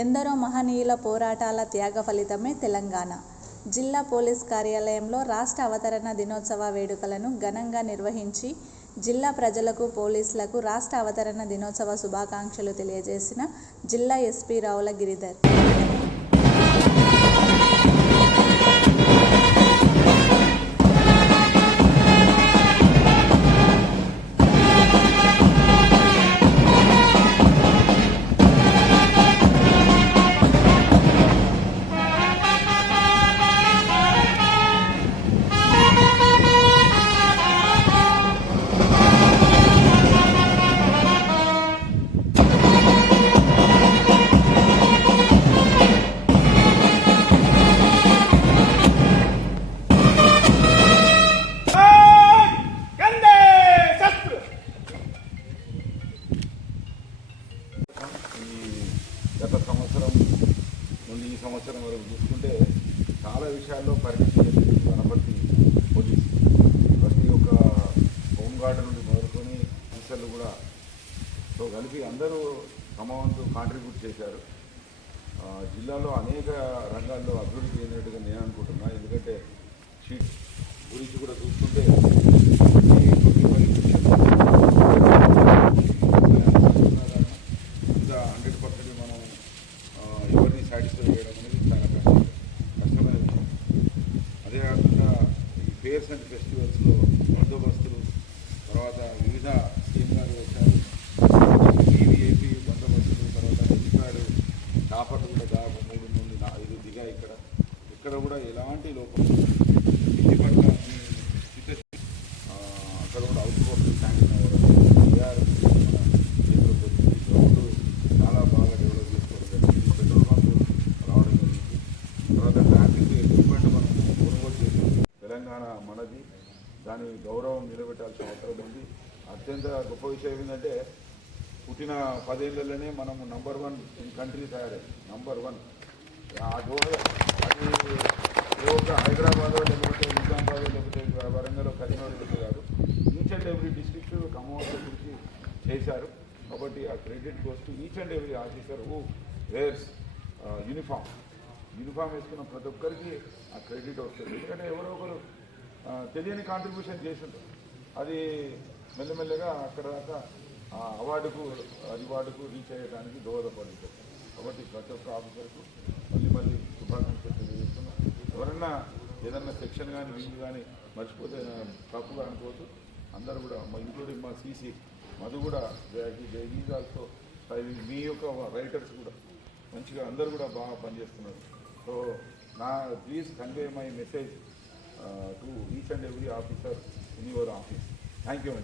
ఎందరో మహనీయుల పోరాటాల త్యాగ ఫలితమే తెలంగాణ. జిల్లా పోలీస్ కార్యాలయంలో రాష్ట్ర అవతరణ దినోత్సవ వేడుకలను ఘనంగా నిర్వహించి జిల్లా ప్రజలకు పోలీసులకు రాష్ట్ర అవతరణ దినోత్సవ శుభాకాంక్షలు తెలియజేసిన జిల్లా ఎస్పీ రావుల గిరిధర్. గత సంవత్సరం నుండి ఈ సంవత్సరం వరకు చూసుకుంటే చాలా విషయాల్లో పరిమితి కనబడి పోలీస్. ప్రతి ఒక్క హోంగార్డు నుండి మొదలుకొని ఆఫీసర్లు కూడా. తో కలిపి అందరూ తమవంతు కాంట్రిబ్యూట్ చేశారు. జిల్లాలో అనేక రంగాల్లో అభివృద్ధి చెందినట్టుగా నేను అనుకుంటున్నా. ఎందుకంటే షీట్ గురించి కూడా చూసుకుంటే ఇంకా పర్సెంట్ మనం ఎవరిని సాటిస్ఫై చేయడం అనేది చాలా కష్టం. కష్టమైన విషయం. అదే కాకుండా ఈ ఫేర్స్ అండ్ ఫెస్టివల్స్లో బందోబస్తులు తర్వాత వివిధ స్కీమ్ గారు వచ్చారు టీవీఏపీ బందోబస్తులు తర్వాత హెచ్ప్యాడ్ డాపర్లు కూడా దాదాపు మూడు నుండి ఐదు దిగా ఇక్కడ. ఇక్కడ కూడా ఎలాంటి లోపం దాని గౌరవం నిలబెట్టాల్సిన అవసరం ఉంది. అత్యంత గొప్ప విషయం ఏంటంటే పుట్టిన పదేళ్ళలోనే మనం నంబర్ వన్ ఇన్ కంట్రీ తయారై నంబర్ వన్ ఆ దోహ అది ఏ ఒక్క హైదరాబాద్ లేకపోతే నిజామాబాద్ లేకపోతే వరంగల్ కరీంనగర్ లేకపోతే కాదు each and every district Khammam గురించి చేశారు. కాబట్టి ఆ credit goes each and every officer who wears uniform uniform వేసుకున్న ప్రతి ఒక్కరికి ఆ క్రెడిట్ వస్తుంది. ఎందుకంటే ఎవరో ఒకరు తెలియని కాంట్రిబ్యూషన్ చేసింటారు అది మెల్లమెల్లగా అక్కడ దాకా ఆ అవార్డుకు రివార్డుకు రీచ్ అయ్యడానికి దోహదపడుతుంది కాబట్టి ప్రతి ఒక్క ఆఫీసర్కు మళ్ళీ మళ్ళీ శుభాకాంక్షలు తెలియజేస్తున్నాం. ఎవరన్నా ఏదన్నా సెక్షన్ కానీ వింగ్ కానీ మర్చిపోతే నా తప్పుగా అనుకోవద్దు అందరూ కూడా మా ఇంక్లూడింగ్ మా సీసీ మధు కూడా ఈజ్ ఆల్సో మీ యొక్క రైటర్స్ కూడా మంచిగా అందరూ కూడా బాగా పనిచేస్తున్నారు. సో నా please convey my message Uh, to each and every officer in your office. Thank you.